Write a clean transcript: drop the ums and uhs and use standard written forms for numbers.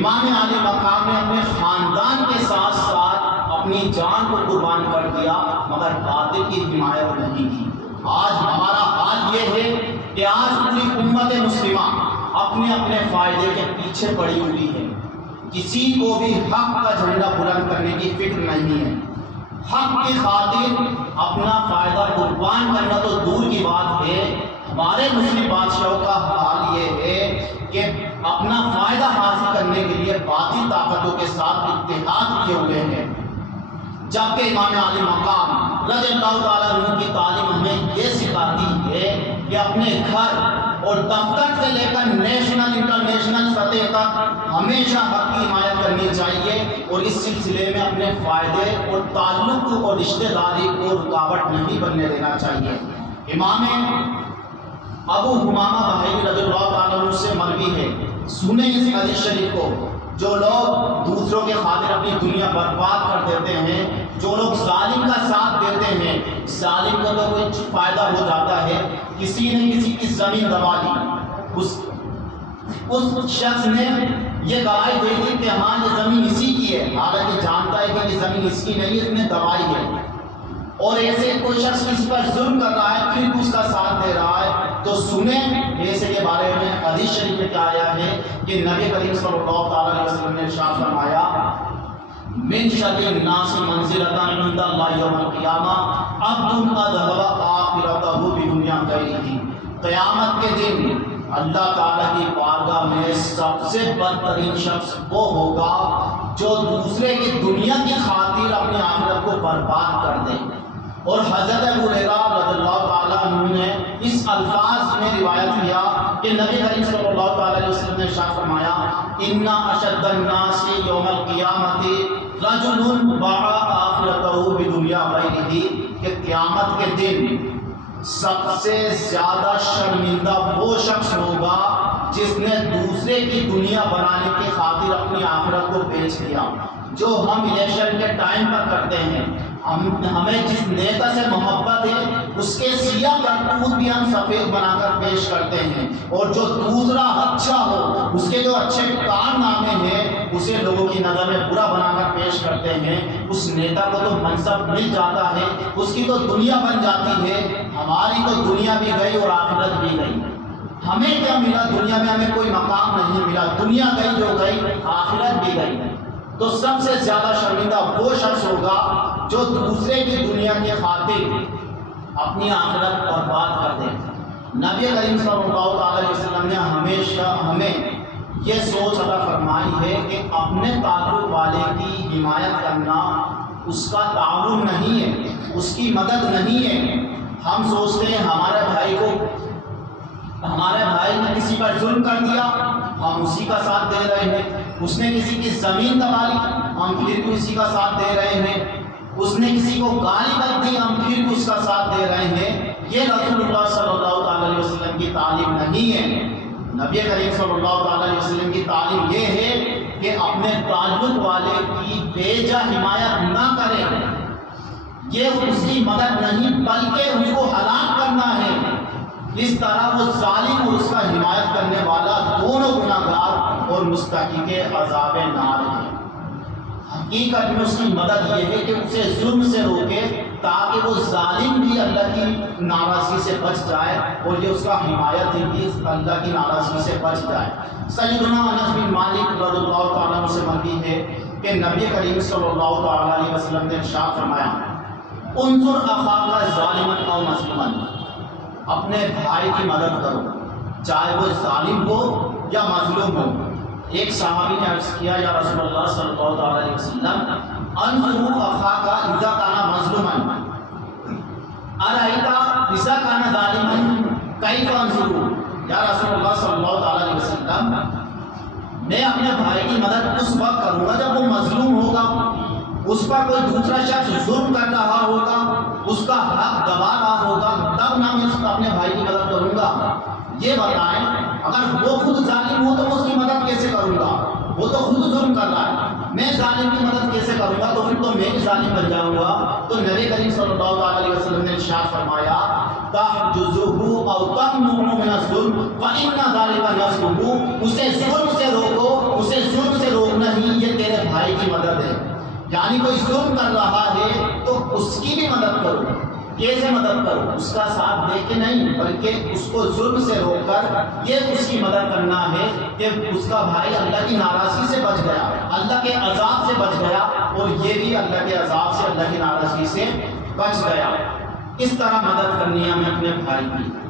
امام عالی مقام نے اپنے خاندان کے ساتھ ساتھ اپنی جان کو قربان کر دیا مگر باطل کی حمایت نہیں کی۔ آج ہمارا حال یہ ہے کہ آج پوری امت مسلمہ اپنے اپنے فائدے کے پیچھے پڑی ہوئی ہے، کسی کو بھی حق کا جھنڈا بلند کرنے کی فکر نہیں ہے۔ حق کی خاطر اپنا فائدہ قربان کرنا تو دور کی بات ہے، ہمارے مسلم بادشاہوں کا حال یہ ہے کہ اپنا فائدہ حاصل کرنے کے لیے باطل طاقتوں کے ساتھ اتحاد کیے ہوئے ہیں، جبکہ امام عالی مقام رضی اللہ تعالیٰ عنہ کی تعلیم ہمیں یہ سکھاتی ہے کہ اپنے گھر اور دفتر سے لے کر نیشنل انٹرنیشنل سطح تک ہمیشہ حق کی حمایت کرنی چاہیے، اور اس سلسلے میں اپنے فائدے اور تعلق اور رشتہ داری کو رکاوٹ نہیں بننے دینا چاہیے۔ امام ابو حمامہ بحیری رضی اللہ تعالیٰ عنہ سے مروی ہے، سنیں اس حدیث شریف کو، جو لوگ دوسروں کے خاطر اپنی دنیا برباد کر دیتے ہیں، جو لوگ ظالم کا ساتھ دیتے ہیں، ظالم کا تو کوئی فائدہ ہو جاتا ہے، کسی نے کسی کی زمین دبا دی، اس شخص نے یہ گواہی دے دی کہ ہاں یہ زمین اسی کی ہے، حالانکہ جانتا ہے کہ یہ زمین اس کی نہیں ہے، اس نے دبائی ہے، اور ایسے کوئی شخص کسی پر ظلم کر رہا ہے پھر اس کا ساتھ دے رہا ہے، تو سنیں ایسے کے بارے میں حدیث شریف میں کیا آیا ہے کہ نبی کریم صلی اللہ تعالیٰ علیہ وسلم نے ارشاد فرمایا، من شر الناس منزلۃ عند اللہ یوم القیامہ عبد اذهب آخرتہ بدنیا غیرہ، قیامت کے دن اللہ تعالیٰ کی بارگاہ میں سب سے بدترین شخص وہ ہوگا جو دوسرے کی دنیا کی خاطر اپنی آخرت کو برباد کر دے۔ اور حضرت ابو ہریرہ رضی اللہ تعالیٰ عنہ نے اس الفاظ میں روایت کیا کہ نبی کریم صلی اللہ تعالیٰ علیہ وسلم نے ارشاد فرمایا، ان اشد الناس یوم القیامۃ رجل باع آخرتہ بدنیا غیرہ، کہ قیامت کے دن سب سے زیادہ شرمندہ وہ شخص ہوگا جس نے دوسرے کی دنیا بنانے کی خاطر اپنی آخرت کو بیچ دیا۔ جو ہم الیکشن کے ٹائم پر کرتے ہیں، ہمیں جس نیتا سے محبت ہے اس کے سیاہ کرتوت بھی ہم سفید بنا کر پیش کرتے ہیں، اور جو دوسرا اچھا ہو اس کے جو اچھے کارنامے ہیں اسے لوگوں کی نظر میں برا بنا کر پیش کرتے ہیں۔ اس نیتا کو تو منصب مل جاتا ہے، اس کی تو دنیا بن جاتی ہے، ہماری تو دنیا بھی گئی اور آخرت بھی گئی۔ ہمیں کیا ملا؟ دنیا میں ہمیں کوئی مقام نہیں ملا، دنیا گئی جو گئی، آخرت بھی گئی۔ تو سب سے زیادہ شرمندہ وہ شخص ہوگا جو دوسرے کی دنیا کی خاطر اپنی آخرت برباد کر دے۔ نبی کریم صلی اللہ تعالیٰ علیہ وسلم نے ہمیشہ ہمیں یہ سوچ عطا فرمائی ہے کہ اپنے تعلق والے کی حمایت کرنا اس کا تعاون نہیں ہے، اس کی مدد نہیں ہے۔ ہم سوچتے ہیں ہمارے بھائی نے کسی پر ظلم کر دیا، ہم اسی کا ساتھ دے رہے ہیں، اس نے کسی کی زمین دبا لی، ہم پھر بھی اسی کا ساتھ دے رہے ہیں، اس نے کسی کو گالی بک دی، ہم پھر بھی اس کا ساتھ دے رہے ہیں۔ یہ رسول اللہ صلی اللہ تعالیٰ علیہ وسلم کی تعلیم نہیں ہے۔ نبی کریم صلی اللہ تعالیٰ علیہ وسلم کی تعلیم یہ ہے کہ اپنے تعلق والے کی بے جا حمایت نہ کریں، یہ اس کی مدد نہیں بلکہ اس کو ہلاک کرنا ہے۔ اس طرح وہ ظالم اور اس کا حمایت کرنے والا دونوں گناہگار اور مستحق عذاب نار ہیں۔ حقیقت میں اس کی مدد یہ ہے کہ اسے ظلم سے روکے تاکہ وہ ظالم بھی اللہ کی ناراضگی سے بچ جائے، اور یہ اس کا حمایت بھی اللہ کی ناراضگی سے بچ جائے۔ سیدنا انس بن مالک رضی اللہ تعالیٰ عنہ سے مروی ہے کہ نبی کریم صلی اللہ تعالیٰ علیہ وسلم نے ارشاد فرمایا، انظر اخاک ظالما او مظلوما، اپنے بھائی کی مدد کرو چاہے وہ ظالم ہو یا مظلوم ہو۔ ایک صحابی نے عرض کیا، یا رسول اللہ صلی اللہ علیہ وسلم، انظر اخاک اذا کان مظلوما ارأیت اذا کان ظالما کیف انظر، یا رسول اللہ صلی اللہ علیہ وسلم، میں اپنے بھائی کی مدد اس وقت کروں گا جب وہ مظلوم ہوگا، اس پر کوئی دوسرا شخص ظلم کر رہا ہوگا، اس کا حق دبا رہا ہوگا، تب نہ میں اپنے بھائی کی مدد کروں گا۔ یہ بتائیں اگر وہ خود ظالم ہو تو میں اس کی مدد کیسے کروں گا؟ وہ تو خود ظلم کر رہا ہے، میں ظالم کی مدد کیسے کروں گا؟ تو پھر تو میں بھی ظالم بن جاؤں گا۔ تو نبی کریم صلی اللہ علیہ وسلم نے ارشاد فرمایا، تحجزہ او تمنعہ من الظلم فإن ذلک نصرہ، اسے ظلم سے روکو، اسے ظلم سے بھائی کی مدد ہے. یعنی کوئی ظلم کر رہا ہے تو اس کی بھی مدد کرو. کیسے مدد کرو؟ اس کا ساتھ دے کے نہیں، بلکہ اس کو ظلم سے روک کر یہ اس کی مدد کرنا ہے کہ اس کا بھائی اللہ کی ناراضگی سے بچ گیا، اللہ کے عذاب سے بچ گیا، اور یہ بھی اللہ کے عذاب سے، اللہ کی ناراضگی سے بچ گیا. اس طرح مدد کرنی ہے ہمیں اپنے بھائی کی.